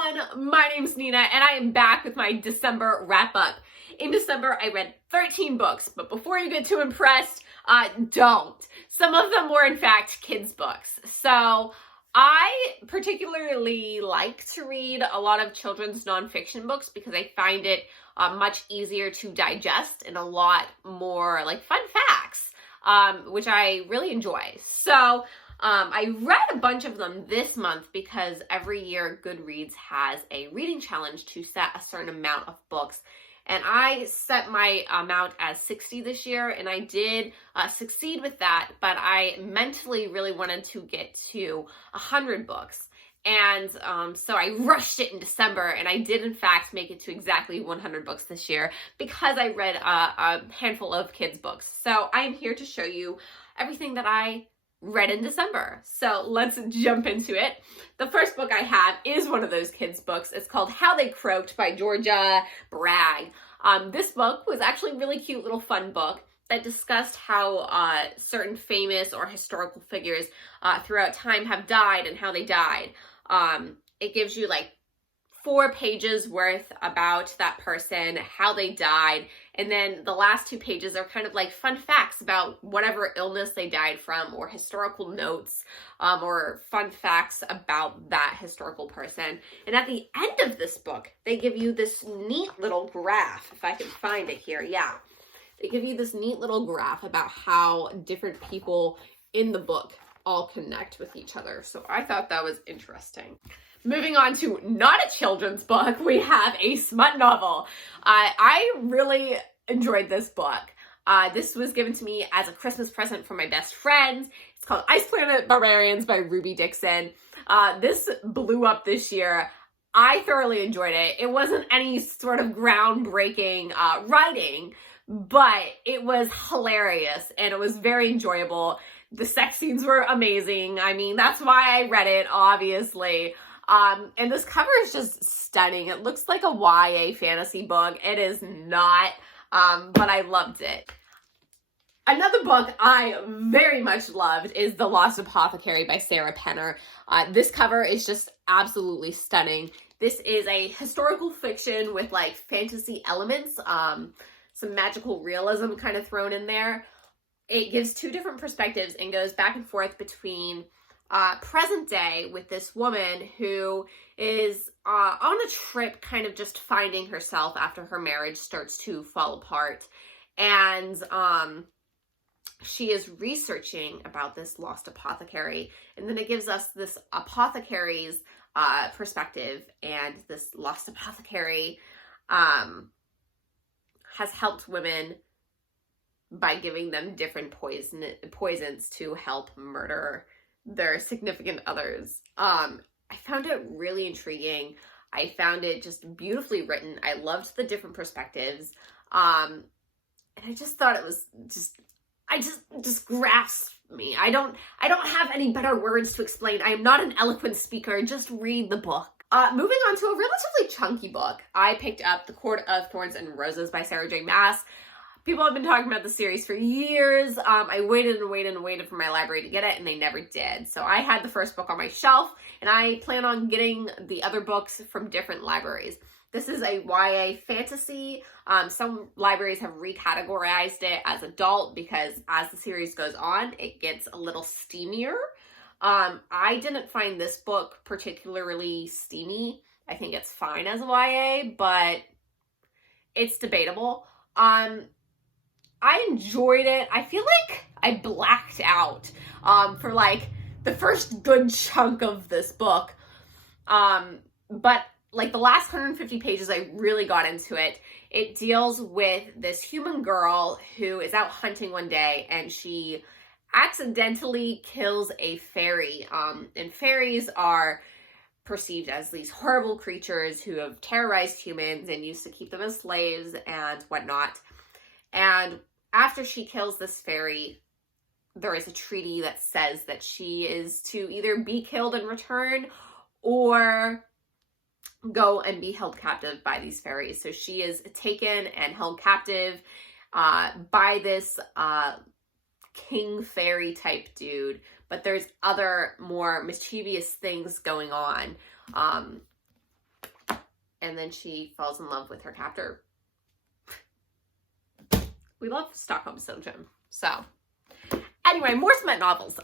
everyone, my name's Nina and I am back with my December wrap up. In December, I read 13 books, but before you get too impressed, don't. Some of them were in fact kids' books. So I particularly like to read a lot of children's nonfiction books because I find it much easier to digest and a lot more like fun facts, which I really enjoy. So I read a bunch of them this month because every year Goodreads has a reading challenge to set a certain amount of books. And I set my amount as 60 this year, and I did succeed with that, but I mentally really wanted to get to 100 books. And so I rushed it in December, and I did in fact make it to exactly 100 books this year because I read a handful of kids' books. So I am here to show you everything that I read in December. So let's jump into it. The first book I have is one of those kids' books. It's called How They Croaked by Georgia Bragg. This book was actually a really cute little fun book that discussed how certain famous or historical figures throughout time have died and how they died. It gives you like 4 pages worth about that person, how they died, and then the last 2 pages are kind of like fun facts about whatever illness they died from, or historical notes, or fun facts about that historical person. And at the end of this book, they give you this neat little graph, if I can find it here, yeah. They give you this neat little graph about how different people in the book all connect with each other. So I thought that was interesting. Moving on to not a children's book, we have a smut novel. I really enjoyed this book. This was given to me as a Christmas present from my best friends. It's called Ice Planet Barbarians by Ruby Dixon. This blew up this year. I thoroughly enjoyed it. It wasn't any sort of groundbreaking writing, but it was hilarious and it was very enjoyable. The sex scenes were amazing. I mean, that's why I read it, obviously. And this cover is just stunning. It looks like a YA fantasy book. It is not, but I loved it. Another book I very much loved is The Lost Apothecary by Sarah Penner. This cover is just absolutely stunning. This is a historical fiction with like fantasy elements, some magical realism kind of thrown in there. It gives 2 different perspectives and goes back and forth between present day with this woman who is on a trip kind of just finding herself after her marriage starts to fall apart. And she is researching about this lost apothecary. And then it gives us this apothecary's perspective. And this lost apothecary has helped women by giving them different poisons to help murder their significant others. I found it really intriguing. I found it just beautifully written. I loved the different perspectives. And I just thought it was just grasped me. I don't have any better words to explain. I am not an eloquent speaker. Just read the book. Moving on to a relatively chunky book, I picked up The Court of Thorns and Roses by Sarah J. Maas. People have been talking about the series for years. I waited and waited and waited for my library to get it, and they never did. So I had the first book on my shelf, and I plan on getting the other books from different libraries. This is a YA fantasy. Some libraries have recategorized it as adult because as the series goes on, it gets a little steamier. I didn't find this book particularly steamy. I think it's fine as a YA, but it's debatable. I enjoyed it. I feel like I blacked out for like the first good chunk of this book. But like the last 150 pages, I really got into it. It deals with this human girl who is out hunting one day and she accidentally kills a fairy. And fairies are perceived as these horrible creatures who have terrorized humans and used to keep them as slaves and whatnot. And after she kills this fairy, there is a treaty that says that she is to either be killed in return or go and be held captive by these fairies. So she is taken and held captive by this king fairy type dude, but there's other more mischievous things going on. and then she falls in love with her captor. We love Stockholm Syndrome. So anyway, more Smut novels.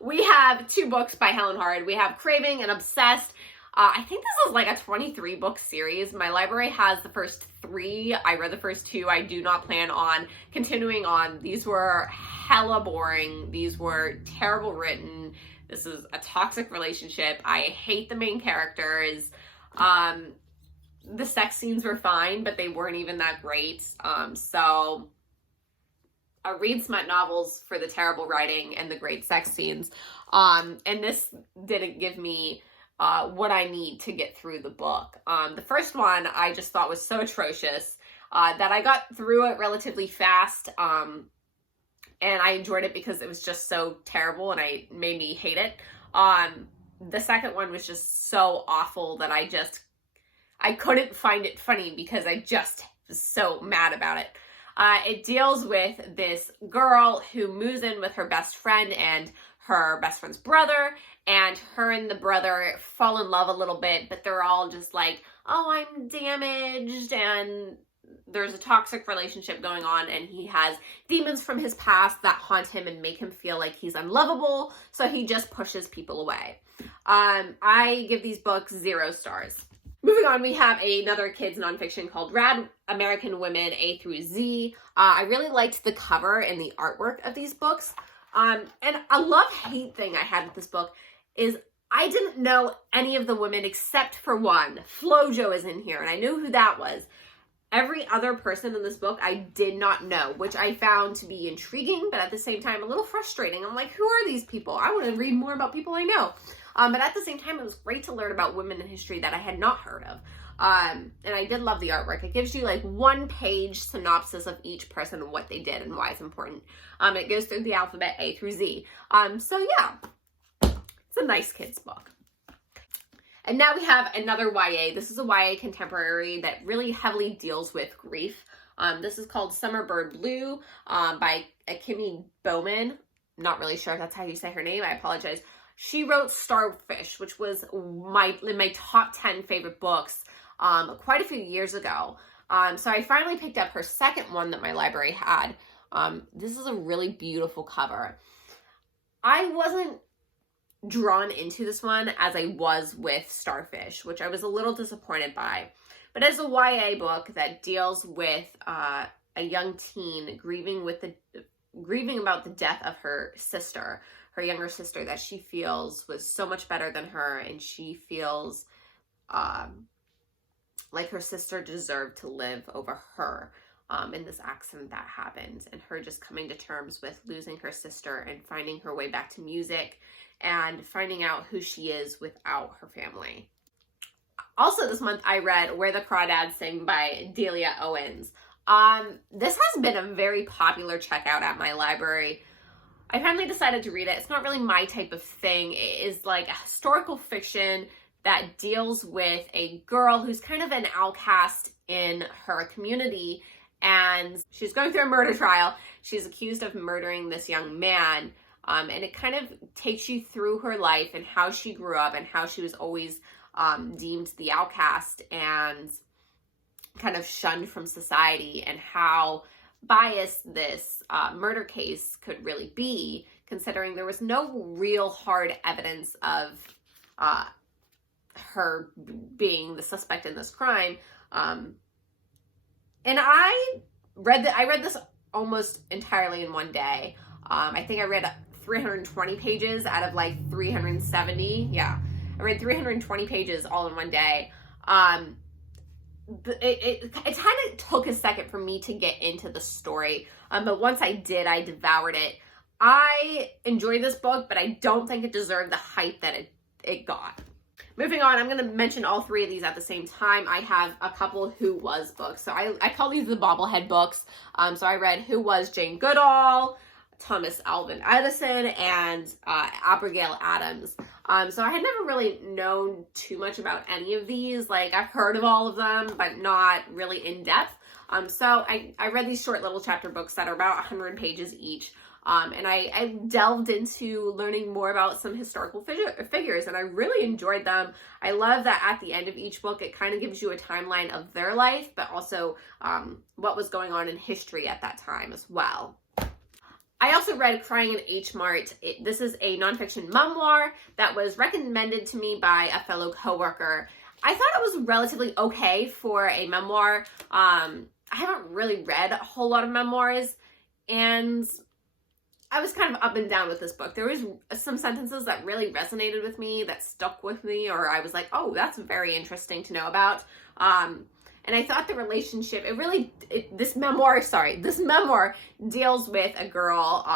We have 2 books by Helen Hard. We have Craving and Obsessed. I think this is like a 23 book series. My library has the first 3. I read the first 2. I do not plan on continuing on. These were hella boring. These were terrible written. This is a toxic relationship. I hate the main characters. The sex scenes were fine, but they weren't even that great. So I read Smut novels for the terrible writing and the great sex scenes. And this didn't give me what I need to get through the book. The first one I just thought was so atrocious that I got through it relatively fast. And I enjoyed it because it was just so terrible and it made me hate it. The second one was just so awful that I couldn't find it funny because I just was so mad about it. It deals with this girl who moves in with her best friend and her best friend's brother, and her and the brother fall in love a little bit, but they're all just like, oh, I'm damaged, and there's a toxic relationship going on, and he has demons from his past that haunt him and make him feel like he's unlovable, so he just pushes people away. I give these books 0 stars. Moving on, we have another kids nonfiction called Rad American Women A through Z. I really liked the cover and the artwork of these books. And a love-hate thing I had with this book is I didn't know any of the women except for one. Flojo is in here, and I knew who that was. Every other person in this book I did not know, which I found to be intriguing, but at the same time a little frustrating. I'm like, who are these people? I want to read more about people I know. But at the same time, it was great to learn about women in history that I had not heard of. And I did love the artwork. It gives you like 1-page synopsis of each person and what they did and why it's important. It goes through the alphabet A through Z. So yeah, it's a nice kid's book. And now we have another YA. This is a YA contemporary that really heavily deals with grief. This is called Summerbird Blue by Kimmy Bowman. Not really sure if that's how you say her name. I apologize. She wrote Starfish, which was in my top 10 favorite books quite a few years ago. So I finally picked up her second one that my library had. This is a really beautiful cover. I wasn't drawn into this one as I was with Starfish, which I was a little disappointed by. But as a YA book that deals with a young teen grieving about the death of her sister, her younger sister that she feels was so much better than her, and she feels like her sister deserved to live over her in this accident that happened, and her just coming to terms with losing her sister and finding her way back to music and finding out who she is without her family. Also this month I read Where the Crawdads Sing by Delia Owens. This has been a very popular checkout at my library. I finally decided to read it. It's not really my type of thing. It is like a historical fiction that deals with a girl who's kind of an outcast in her community, and she's going through a murder trial. She's accused of murdering this young man, and it kind of takes you through her life and how she grew up and how she was always deemed the outcast and kind of shunned from society, and how biased this murder case could really be, considering there was no real hard evidence of her being the suspect in this crime. And I read this almost entirely in one day. I think I read 320 pages out of like 370. Yeah, I read 320 pages all in one day. It kind of took a second for me to get into the story, but once I did, I devoured it. I enjoyed this book, but I don't think it deserved the hype that it got. Moving on, I'm going to mention all 3 of these at the same time. I have a couple Who Was books. So I call these the bobblehead books. So I read Who Was Jane Goodall, Thomas Alvin Edison, and Abigail Adams. So I had never really known too much about any of these. Like, I've heard of all of them, but not really in depth. So I read these short little chapter books that are about 100 pages each. And I delved into learning more about some historical figures, and I really enjoyed them. I love that at the end of each book, it kind of gives you a timeline of their life, but also what was going on in history at that time as well. I also read Crying in hmart. This is a nonfiction memoir that was recommended to me by a fellow coworker. I thought it was relatively okay for a memoir. I haven't really read a whole lot of memoirs, and I was kind of up and down with this book. There was some sentences that really resonated with me, that stuck with me, or I was like, oh, that's very interesting to know about. And I thought the relationship, this memoir deals with a girl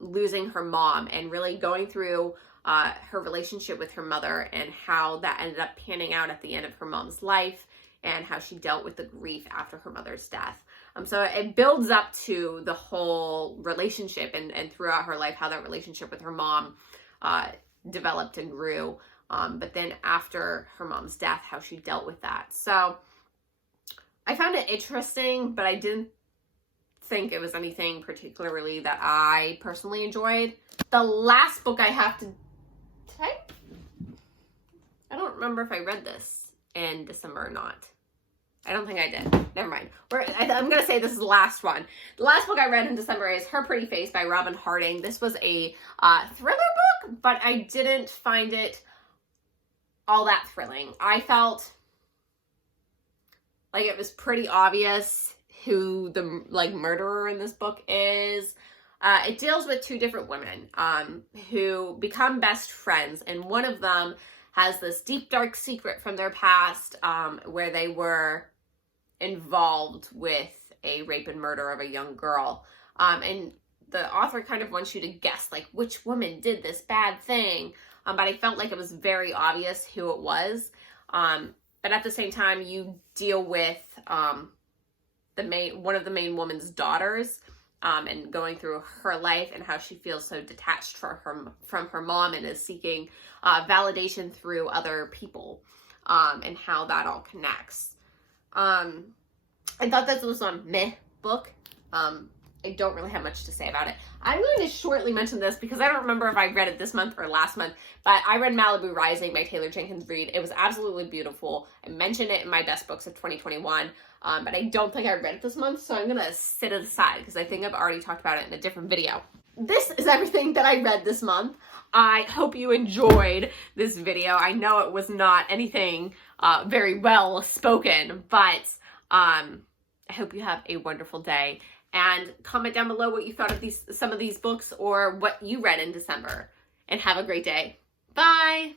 losing her mom and really going through her relationship with her mother and how that ended up panning out at the end of her mom's life and how she dealt with the grief after her mother's death. So it builds up to the whole relationship and throughout her life, how that relationship with her mom developed and grew. But then after her mom's death, how she dealt with that. So I found it interesting, but I didn't think it was anything particularly that I personally enjoyed. The last book I have to type, I don't remember if I read this in December or not. I don't think I did. Never mind. I'm going to say this is the last one. The last book I read in December is Her Pretty Face by Robin Harding. This was a thriller book, but I didn't find it all that thrilling. I felt like it was pretty obvious who the murderer in this book is. It deals with two different women who become best friends, and one of them has this deep, dark secret from their past where they were involved with a rape and murder of a young girl. And the author kind of wants you to guess, like, which woman did this bad thing. But I felt like it was very obvious who it was. But at the same time, you deal with one of the main woman's daughters and going through her life and how she feels so detached from her mom and is seeking validation through other people and how that all connects. I thought this was a meh book. I don't really have much to say about it. I'm going to shortly mention this because I don't remember if I read it this month or last month, but I read Malibu Rising by Taylor Jenkins Reid. It was absolutely beautiful. I mentioned it in my best books of 2021, but I don't think I read it this month, so I'm going to sit it aside because I think I've already talked about it in a different video. This is everything that I read this month. I hope you enjoyed this video. I know it was not anything very well spoken, but I hope you have a wonderful day. And comment down below what you thought of some of these books or what you read in December. And have a great day. Bye!